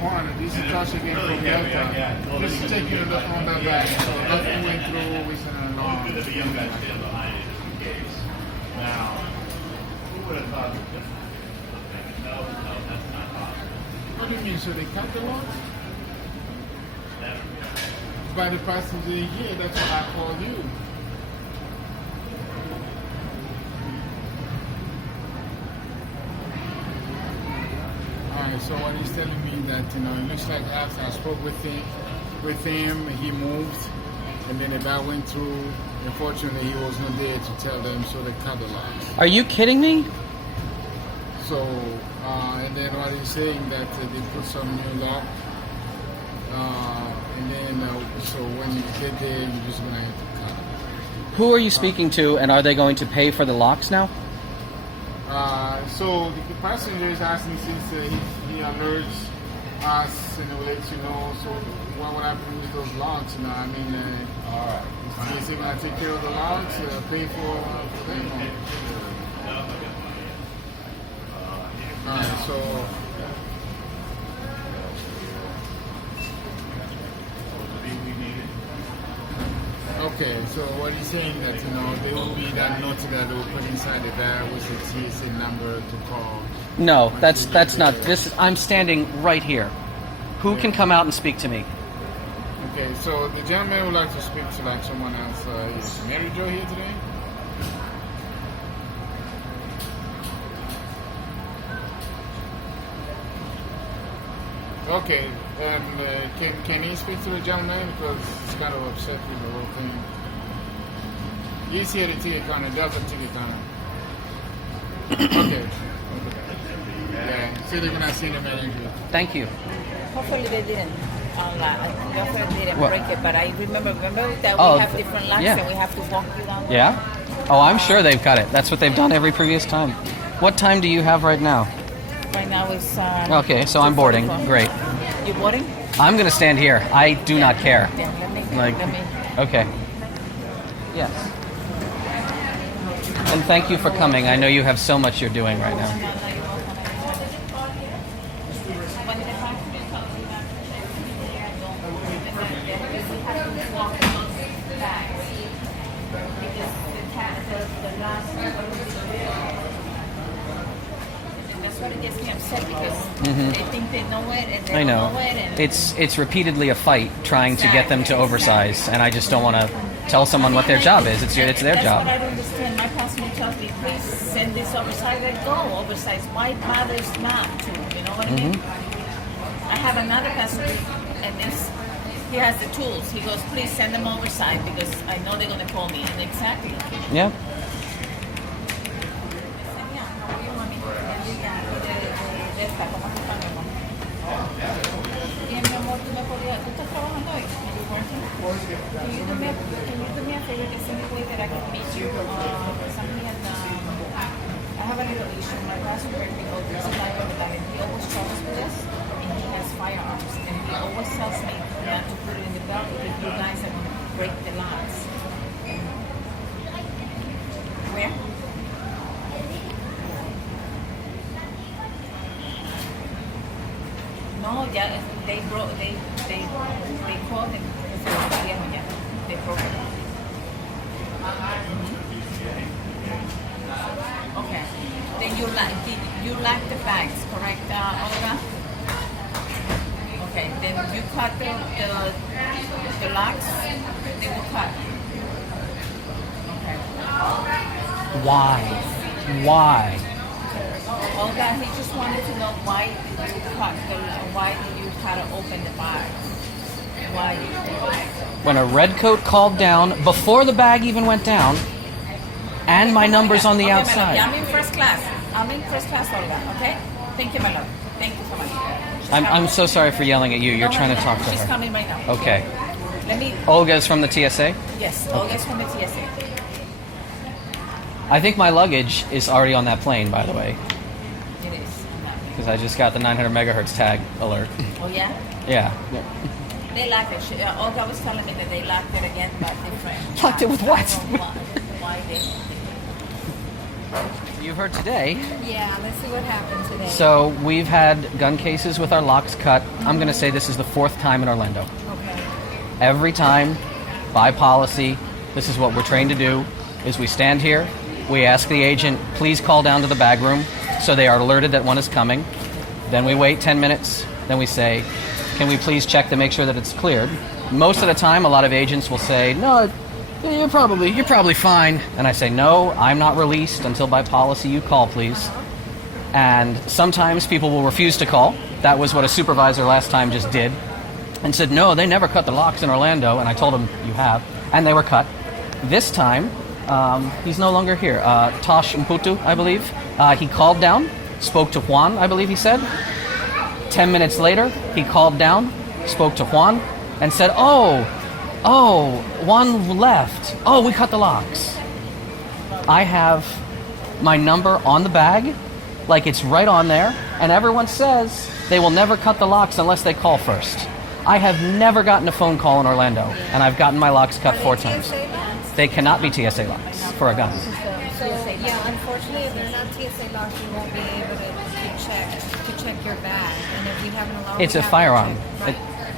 Juan. This is Josh again from Delta. Just taking a look on that bag. So nothing went through with an alarm. Now, who would have thought that? No, that's not possible. What do you mean? So they cut the lock? By the passenger here, that's what I called you. Alright, so what he's telling me that, it looks like after I spoke with him, he moved, and then the guy went through. Unfortunately, he was not there to tell them, so they cut the locks. Are you kidding me? So, and then what he's saying that they put some new lock, and then so when you get there, you're just gonna have to cut it. Who are you speaking to, and are they going to pay for the locks now? So the passenger is asking since he alerts us and will let you know. So what would happen with those locks? I mean, all right. Is he gonna take care of the locks, pay for them? All right. So. Okay, so what he's saying that there will be that note that will put inside the bag with the TSA number to call. No, that's not. I'm standing right here. Who can come out and speak to me? Okay, so the gentleman would like to speak to someone else. Is Mary Jo here today? Okay, can he speak to the gentleman because he's kind of upset with the whole thing. He's here at the ticket counter, Delta ticket counter. Okay. Yeah, so they're gonna see the manager. Thank you. Hopefully they didn't. Hopefully they didn't break it, but I remember that we have different locks and we have to walk you down. Yeah? Oh, I'm sure they've got it. That's what they've done every previous time. What time do you have right now? Right now it's... okay, so I'm boarding. Great. You boarding? I'm going to stand here. I do not care. Yeah, let me. Okay. Yes. And thank you for coming. I know you have so much you're doing right now. That's what it gets me upset because they think they know it and they I know. don't know it. And It's repeatedly a fight trying to get them to oversize, and I just don't want to tell someone what their job is. It's their job. That's what I don't understand. My passenger tells me, please send this oversize. I go oversize. Why bother not to? You know what I mean? I have another passenger, and he has the tools. He goes, please send them oversize because I know they're going to call me. And exactly. Yeah. Can you do me a favor to send me a way that I can meet you? Something at I have a little issue. My passenger, he always travels with us, and he has firearms, and he always tells me not to put it in the belt because you guys are going to break the locks. Where? No, yeah, they called him. They broke it. Okay. Then you like the bags, correct, Olga? Okay. Then you cut the locks. They will cut. Okay. Why? Olga, he just wanted to know why did you cut to open the bags? Why you? When a red coat called down, before the bag even went down, and my number's on the outside. I'm in first class. Olga, okay? Thank you, my love. Thank you so much. I'm so sorry for yelling at you. You're trying to talk to She's her. coming right now. Okay. Let me... Olga's from the TSA? Yes, Olga's from the TSA. I think my luggage is already on that plane, by the way. It is. Because I just got the 900 megahertz tag alert. Oh, yeah? Yeah. They locked it. Olga was telling me that they locked it again, but different. Locked it with what? I don't know why they... You've heard today. Yeah, let's see what happened today. So we've had gun cases with our locks cut. I'm going to say this is the 4th time in Orlando. Okay. Every time, by policy, this is what we're trained to do, is we stand here, we ask the agent, please call down to the bag room, so they are alerted that one is coming. Then we wait 10 minutes, then we say, can we please check to make sure that it's cleared? Most of the time, a lot of agents will say, no, you're probably fine. And I say, no, I'm not released until by policy you call, please. And sometimes people will refuse to call. That was what a supervisor last time just did. And said, no, they never cut the locks in Orlando. And I told him, you have. And they were cut. This time, he's no longer here. Tosh Mputu, I believe. He called down, spoke to Juan, I believe he said. 10 minutes later, he called down, spoke to Juan, and said, Juan left. Oh, we cut the locks. I have my number on the bag, like it's right on there, and everyone says they will never cut the locks unless they call first. I have never gotten a phone call in Orlando, and I've gotten my locks cut 4 times. They cannot be TSA locks for a gun. So yeah, unfortunately, if they're not TSA locks, you won't be able to check your bag. And if we have an alarm, It's a firearm. Right.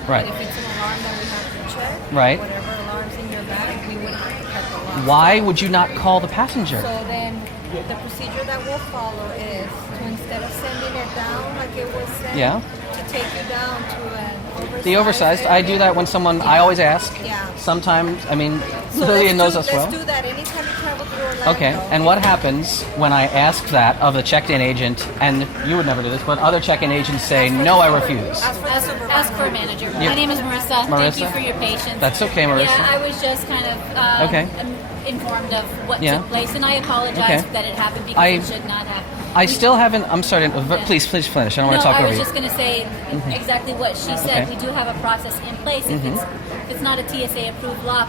Right. But if it's an alarm that we have to check, Right. whatever alarm's in your bag, we wouldn't have to cut the lock. Why would you not call the passenger? So then, the procedure that we'll follow is to, instead of sending it down like it was sent, Yeah. to take you down to an oversized. The oversized, I do that when someone, I always ask. Yeah. Sometimes, I mean, So Lillian knows us well. Let's do that anytime you travel through Orlando. Okay, and what happens when I ask that of the checked-in agent, and you would never do this, but other check-in agents say, no, I refuse. Ask for a manager. My name is Marissa. Thank you for your patience. That's okay, Marissa. Yeah, I was just kind of informed of what took place, and I apologize that it happened because it should not have. I still haven't, I'm sorry, please finish. I don't want to talk over you. I was just going to say exactly what she said. Okay. We do have a process in place. If it's not a TSA-approved lock,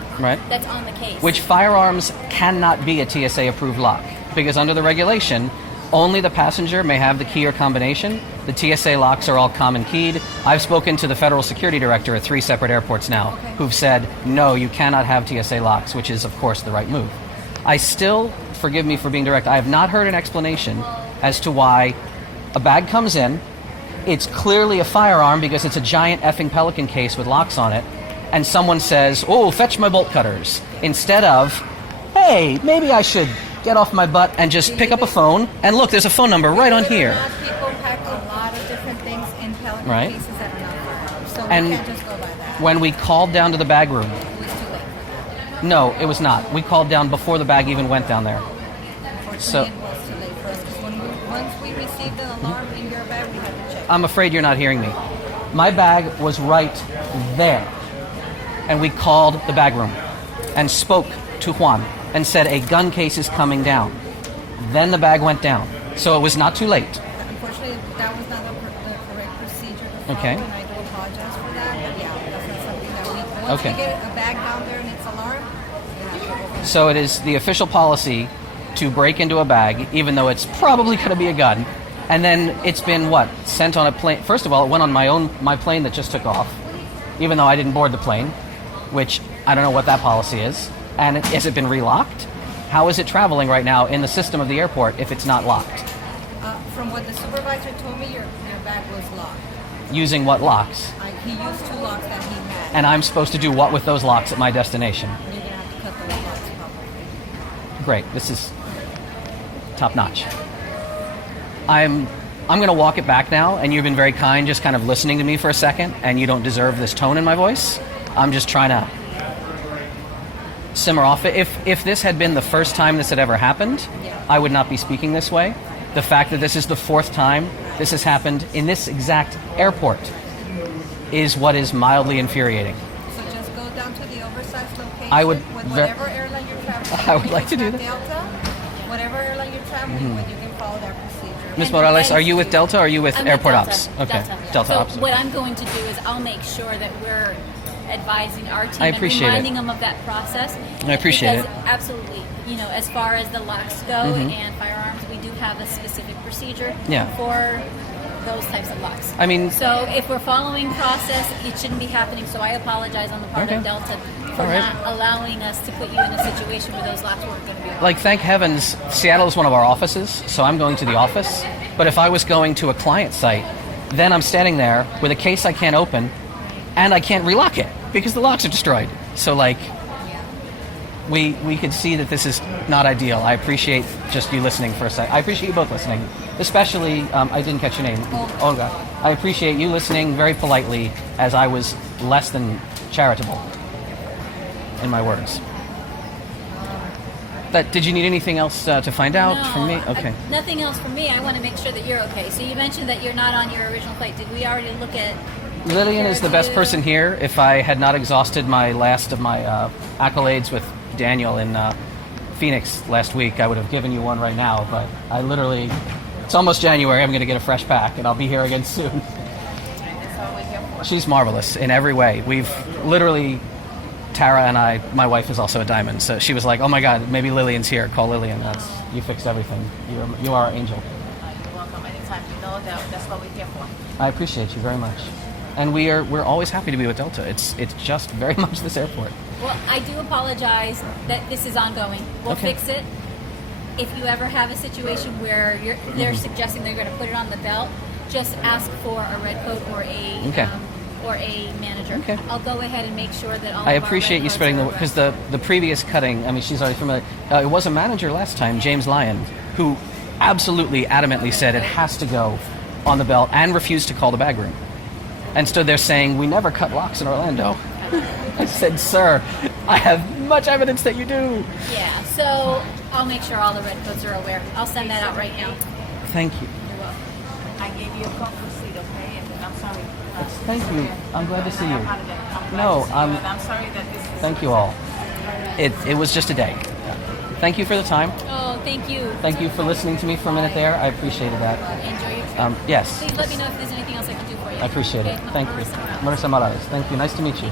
that's on the case. Which firearms cannot be a TSA-approved lock, because under the regulation, only the passenger may have the key or combination. The TSA locks are all common keyed. I've spoken to the federal security director at 3 separate airports now, who've said, no, you cannot have TSA locks, which is, of course, the right move. I still, forgive me for being direct, I have not heard an explanation as to why a bag comes in, it's clearly a firearm because it's a giant effing Pelican case with locks on it, and someone says, oh, fetch my bolt cutters, instead of, hey, maybe I should get off my butt and just pick up a phone, and look, there's a phone number right on here. People pack a lot of different things in Pelican cases that are not firearms, so we can't just go by that. When we called down to the bag room, It was too late. no, it was not. We called down before the bag even went down there. Unfortunately, it was too late for us, because once we received an alarm in your bag, we had to check. I'm afraid you're not hearing me. My bag was right there. And we called the bag room and spoke to Juan and said a gun case is coming down. Then the bag went down. So it was not too late. Unfortunately, that was not the correct procedure to follow, Okay. and I do apologize for that. But yeah, that's not something that we... Once we get a bag down there and it's alarmed, we have to go. So it is the official policy to break into a bag, even though it's probably going to be a gun. And then it's been, sent on a plane. First of all, it went on my plane that just took off, even though I didn't board the plane, which I don't know what that policy is. And has it been relocked? How is it traveling right now in the system of the airport if it's not locked? From what the supervisor told me, your bag was locked. Using what locks? He used 2 locks that he had. And I'm supposed to do what with those locks at my destination? You're going to have to cut those locks probably. Great. This is top notch. I'm going to walk it back now, and you've been very kind just kind of listening to me for a second, and you don't deserve this tone in my voice. I'm just trying to simmer off it. If this had been the first time this had ever happened, I would not be speaking this way. The fact that this is the 4th time this has happened in this exact airport is what is mildly infuriating. So just go down to the oversized location I would with whatever airline you're traveling. I would like to do that. Delta, whatever airline you're traveling with, you can follow that procedure. Ms. Morales, are you with Delta or are you with I'm Airport Delta. Ops? Okay, Delta. So Ops. what I'm going to do is I'll make sure that we're advising our team I and appreciate reminding it. them of that process. I appreciate because it. Absolutely. As far as the locks go and firearms, we do have a specific procedure for those types of locks. I mean, so if we're following process, it shouldn't be happening. So I apologize on the part of Delta for All right. not allowing us to put you in a situation where those locks weren't going to be open. Like, thank heavens, Seattle is one of our offices, so I'm going to the office. But if I was going to a client site, then I'm standing there with a case I can't open, and I can't relock it because the locks are destroyed. So, like, we could see that this is not ideal. I appreciate just you listening for a sec. I appreciate you both listening, especially, I didn't catch your name, Olga. I appreciate you listening very politely as I was less than charitable in my words. Did you need anything else to find out No, from me? Okay. Nothing else from me. I want to make sure that you're okay. So you mentioned that you're not on your original flight. Did we already look at... Lillian is the best person here. If I had not exhausted my last of my accolades with Daniel in Phoenix last week, I would have given you one right now. But I literally, it's almost January. I'm going to get a fresh pack, and I'll be here again soon. She's marvelous in every way. We've literally, Tara and I, my wife is also a diamond, so she was like, "Oh my God, maybe Lillian's here. Call Lillian. You fixed everything. You are our angel." You're welcome. Anytime. You know that's what we're here for. I appreciate you very much, and we're always happy to be with Delta. It's just very much this airport. Well, I do apologize that this is ongoing. We'll Okay. fix it. If you ever have a situation where they're suggesting they're going to put it on the belt, just ask for a red coat or a manager. Okay. I'll go ahead and make sure that all I of our appreciate red you coats spreading are the because the previous cutting. I mean, she's already familiar. It was a manager last time, James Lyon, who absolutely adamantly said it has to go on the belt and refused to call the bag room, and stood there saying, "We never cut locks in Orlando." I said, "Sir, I have much evidence that you do." Yeah, so I'll make sure all the red coats are aware. I'll send that out right now. Thank you. You're welcome. I gave you a comfort seat, okay? And I'm sorry. Thank you. I'm glad to see you. No, No, I'm sorry that this is... Thank you all. It was just a day. Thank you for the time. Oh, thank you. Thank you for listening to me for a minute there. I appreciated that. Enjoy your trip. Yes, Please let me know if there's anything else I can do for you. I appreciate it. Okay? Thank you. Marissa Morales. Marissa Morales. Thank you. Nice to meet you.